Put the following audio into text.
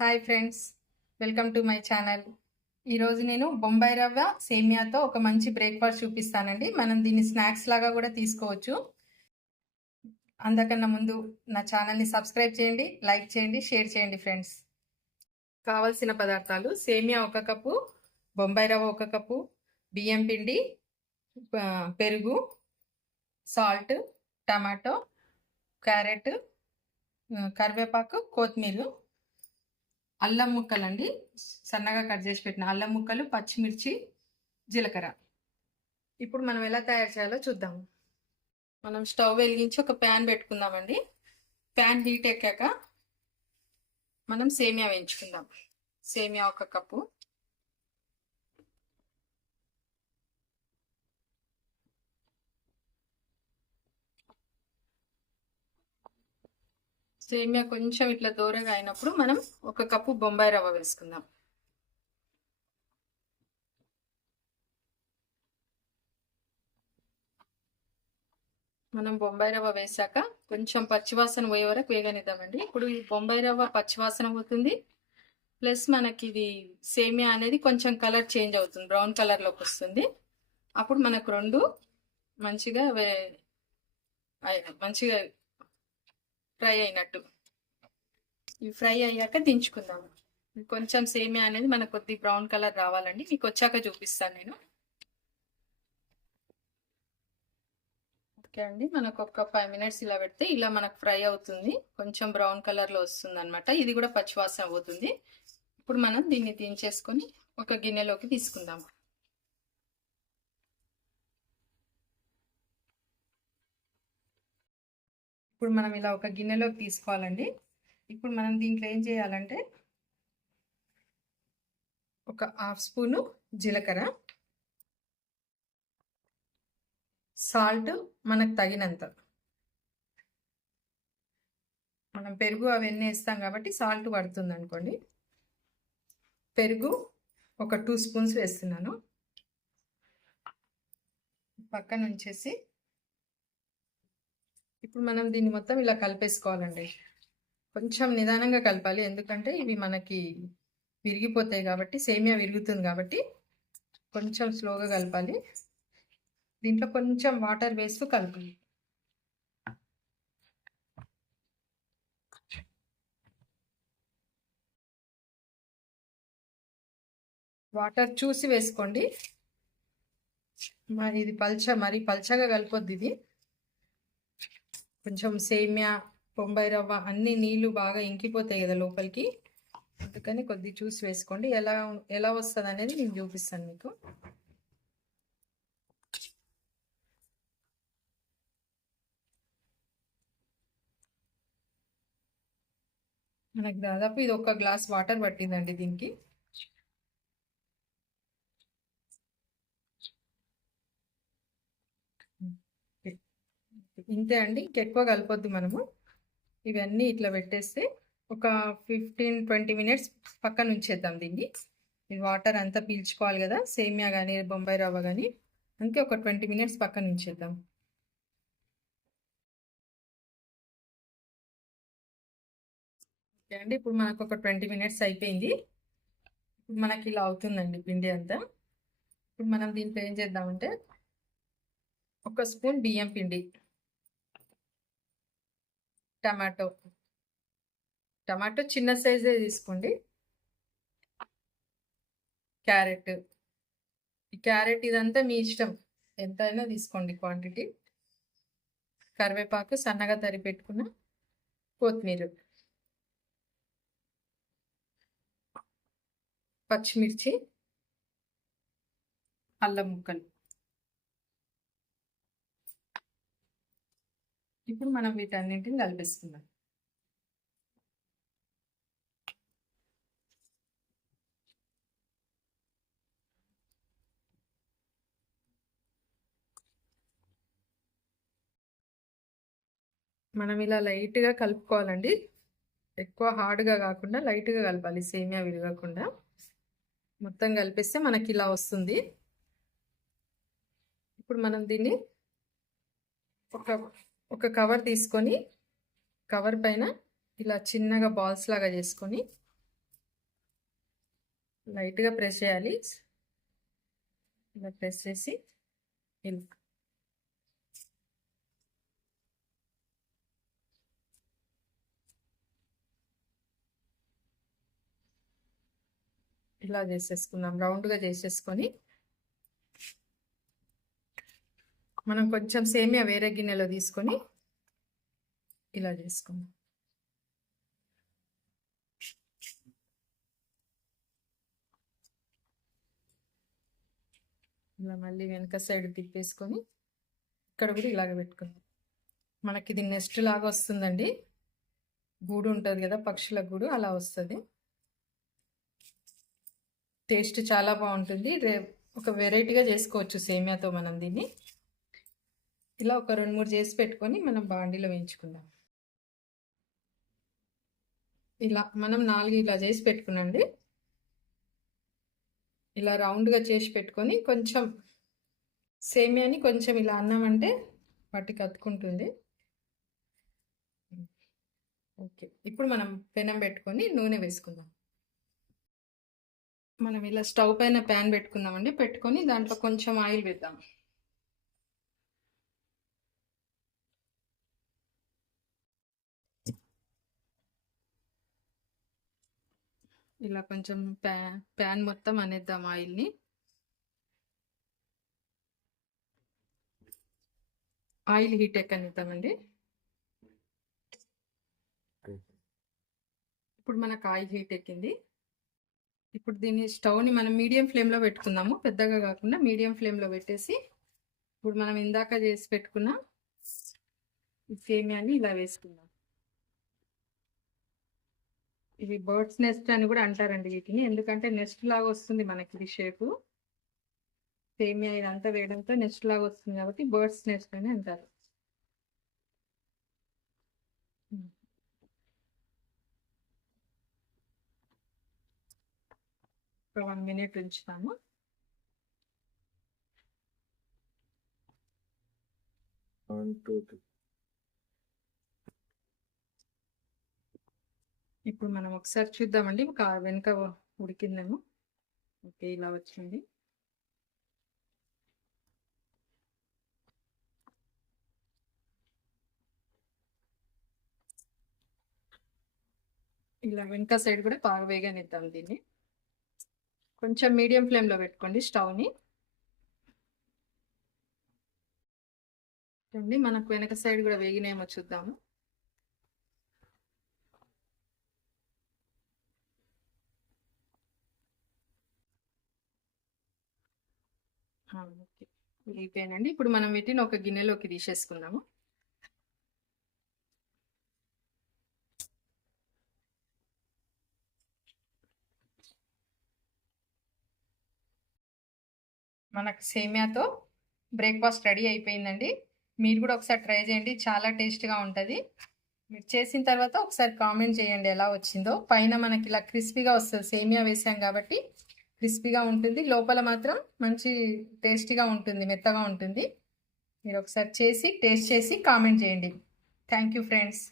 Hi friends welcome to my channel ఈరోజు నేను బొంబాయి రవ్వ సేమియాతో ఒక మంచి బ్రేక్ఫాస్ట్ చూపిస్తానండి. మనం దీన్ని స్నాక్స్ లాగా కూడా తీసుకోవచ్చు. అందకన్నా ముందు నా ఛానల్ని సబ్స్క్రైబ్ చేయండి లైక్ చేయండి షేర్ చేయండి ఫ్రెండ్స్ కావలసిన పదార్థాలు సేమియా ఒక కప్పు బొంబాయి రవ్వ ఒక కప్పు బియ్యం పిండి పెరుగు సాల్ట్ టమాటో క్యారెట్ కరివేపాకు కొత్తిమీర అల్లం ముక్కలండి. సన్నగా కట్ చేసి పెట్టిన అల్లం ముక్కలు పచ్చిమిర్చి జీలకర్ర. ఇప్పుడు మనం ఎలా తయారు చేయాలో చూద్దాం. మనం స్టవ్ వెలిగించి ఒక ప్యాన్ పెట్టుకుందామండి. ప్యాన్ హీట్ ఎక్కాక మనం సేమియా వేయించుకుందాం. సేమియా ఒక కప్పు. సేమియా కొంచెం ఇట్లా దూరగా అయినప్పుడు మనం ఒక కప్పు బొంబాయి రవ్వ వేసుకుందాం. మనం బొంబాయి రవ్వ వేసాక కొంచెం పచ్చివాసన పోయే వరకు వేగనిద్దామండి. ఇప్పుడు ఈ బొంబాయి రవ్వ పచ్చివాసన పోతుంది. ప్లస్ మనకి ఇది సేమియా అనేది కొంచెం కలర్ చేంజ్ అవుతుంది. బ్రౌన్ కలర్లోకి వస్తుంది. అప్పుడు మనకు రెండు మంచిగా వే మంచిగా ఫ్రై అయినట్టు. ఇవి ఫ్రై అయ్యాక దించుకుందాము. కొంచెం సేమియా అనేది మనకు కొద్ది బ్రౌన్ కలర్ రావాలండి. మీకు వచ్చాక చూపిస్తాను నేను. ఓకే అండి. మనకు ఒక ఫైవ్ మినిట్స్ ఇలా పెడితే ఇలా మనకు ఫ్రై అవుతుంది. కొంచెం బ్రౌన్ కలర్లో వస్తుంది అనమాట ఇది కూడా పచ్చివాసన అవుతుంది ఇప్పుడు మనం దీన్ని దించేసుకొని ఒక గిన్నెలోకి తీసుకుందాము. ఇప్పుడు మనం ఇలా ఒక గిన్నెలోకి తీసుకోవాలండి. ఇప్పుడు మనం దీంట్లో ఏం చేయాలంటే ఒక హాఫ్ స్పూను జీలకర్ర సాల్ట్ మనకు తగినంత. మనం పెరుగు అవన్నీ వేస్తాం కాబట్టి సాల్ట్ పడుతుంది అనుకోండి. పెరుగు ఒక టూ స్పూన్స్ వేస్తున్నాను. పక్కన ఉంచేసి ఇప్పుడు మనం దీన్ని మొత్తం ఇలా కలిపేసుకోవాలండి. కొంచెం నిదానంగా కలపాలి. ఎందుకంటే ఇవి మనకి విరిగిపోతాయి కాబట్టి సేమియా విరుగుతుంది కాబట్టి కొంచెం స్లోగా కలపాలి. దీంట్లో కొంచెం వాటర్ వేస్తూ కలపాలి. వాటర్ చూసి వేసుకోండి. మరి ఇది పల్చ మరి పల్చగా కలిపొద్ది ఇది. కొంచెం సేమ్యా బొంబాయి రవ్వ అన్ని నీళ్ళు బాగా ఇంకిపోతాయి కదా లోపలికి. అందుకని కొద్ది చూసి వేసుకోండి. ఎలా ఎలా వస్తుంది అనేది నేను చూపిస్తాను మీకు. మనకు దాదాపు ఇది ఒక గ్లాస్ వాటర్ పట్టిందండి దీనికి. ఇంతే అండి. ఇంకెక్కువ కలపొద్దు మనము. ఇవన్నీ ఇట్లా పెట్టేస్తే ఒక ఫిఫ్టీన్ ట్వంటీ మినిట్స్ పక్కన ఉంచేద్దాం దీన్ని. ఇది వాటర్ అంతా పీల్చుకోవాలి కదా సేమియా కానీ బొంబాయి రవ్వ కానీ అందుకే ఒక ట్వంటీ మినిట్స్ పక్కన ఉంచేద్దాం. ఓకే అండి. ఇప్పుడు మనకు ఒక ట్వంటీ మినిట్స్ అయిపోయింది. ఇప్పుడు మనకి ఇలా అవుతుందండి పిండి అంతా. ఇప్పుడు మనం దీంట్లో ఏం చేద్దామంటే ఒక స్పూన్ బియ్యం పిండి టమాటో. టమాటో చిన్న సైజే తీసుకోండి. క్యారెట్. ఈ క్యారెట్ ఇదంతా మీ ఇష్టం. ఎంతైనా తీసుకోండి క్వాంటిటీ. కరివేపాకు సన్నగా తరి పెట్టుకున్న కొత్తిమీర. పచ్చిమిర్చి. అల్లం ముక్కలు. ఇప్పుడు మనం వీటన్నింటిని కలిపేసుకుందాం. మనం ఇలా లైట్గా కలుపుకోవాలండి. ఎక్కువ హార్డ్గా కాకుండా లైట్గా కలపాలి సేమియా విరగకుండా. మొత్తం కలిపిస్తే మనకి ఇలా వస్తుంది. ఇప్పుడు మనం దీన్ని ఒక ఒక కవర్ తీసుకొని కవర్ పైన ఇలా చిన్నగా బాల్స్ లాగా చేసుకొని లైట్గా ప్రెస్ చేయాలి. ఇలా ప్రెస్ చేసి ఇలా. ఇలా చేసేసుకున్నాం రౌండ్గా చేసేసుకొని మనం కొంచెం సేమియా వేరే గిన్నెలో తీసుకొని ఇలా చేసుకుందాం. ఇలా మళ్ళీ వెనక సైడ్ తిప్పేసుకొని ఇక్కడ కూడా ఇలాగ పెట్టుకుందాం. మనకి ఇది నెస్ట్ లాగా వస్తుందండి. గూడు ఉంటుంది కదా పక్షుల గూడు అలా వస్తుంది. టేస్ట్ చాలా బాగుంటుంది. రే ఒక వెరైటీగా చేసుకోవచ్చు సేమియాతో మనం దీన్ని. ఇలా ఒక రెండు మూడు చేసి పెట్టుకొని మనం బాండీలో వేయించుకుందాం. ఇలా మనం నాలుగు ఇలా చేసి పెట్టుకునండి ఇలా రౌండ్గా చేసి పెట్టుకొని కొంచెం సేమియాని కొంచెం ఇలా అన్నామంటే వాటికి అతుకుంటుంది ఓకే. ఇప్పుడు మనం పెనం పెట్టుకొని నూనె వేసుకుందాం. మనం ఇలా స్టవ్ పైన ప్యాన్ పెట్టుకుందామండి పెట్టుకొని దాంట్లో కొంచెం ఆయిల్ వేద్దాం. ఇలా కొంచెం ప్యా ప్యాన్ మొత్తం అనేద్దాం ఆయిల్ని. ఆయిల్ హీట్ ఎక్కనిద్దామండి? ఇప్పుడు మనకు ఆయిల్ హీట్ ఎక్కింది. ఇప్పుడు దీన్ని స్టవ్ని మనం మీడియం ఫ్లేమ్లో పెట్టుకుందాము. పెద్దగా కాకుండా మీడియం ఫ్లేమ్లో పెట్టేసి ఇప్పుడు మనం ఇందాక చేసి పెట్టుకున్న ఈ సేమియాని ఇలా వేసుకుందాం. ఇవి బర్డ్స్ నెస్ట్ అని కూడా అంటారండి వీటిని. ఎందుకంటే నెస్ట్ లాగా వస్తుంది మనకి ఇది షేపు. సేమియా ఇదంతా వేయడంతో నెస్ట్ లాగా వస్తుంది కాబట్టి బర్డ్స్ నెస్ట్ అని అంటారు. ఒక వన్ మినిట్ ఉంచుతాము. One two three. ఇప్పుడు మనం ఒకసారి చూద్దామండి. ఒక వెనక ఉడికిందేమో. ఓకే ఇలా వచ్చింది. ఇలా వెనక సైడ్ కూడా బాగా వేగనిద్దాం దీన్ని. కొంచెం మీడియం ఫ్లేమ్లో పెట్టుకోండి స్టవ్ని. చూడండి మనకు వెనక సైడ్ కూడా వేగినేమో చూద్దాము. ఓకే. అయిపోయానండి. ఇప్పుడు మనం వీటిని ఒక గిన్నెలోకి తీసేసుకుందాము. మనకు సేమియాతో బ్రేక్ఫాస్ట్ రెడీ అయిపోయిందండి. మీరు కూడా ఒకసారి ట్రై చేయండి. చాలా టేస్ట్గా ఉంటుంది. మీరు చేసిన తర్వాత ఒకసారి కామెంట్ చేయండి ఎలా వచ్చిందో. పైన మనకి ఇలా క్రిస్పీగా వస్తుంది. సేమియా వేసాం కాబట్టి క్రిస్పీగా ఉంటుంది. లోపల మాత్రం మంచి టేస్టీగా ఉంటుంది మెత్తగా ఉంటుంది. మీరు ఒకసారి చేసి టేస్ట్ చేసి కామెంట్ చేయండి. Thank you friends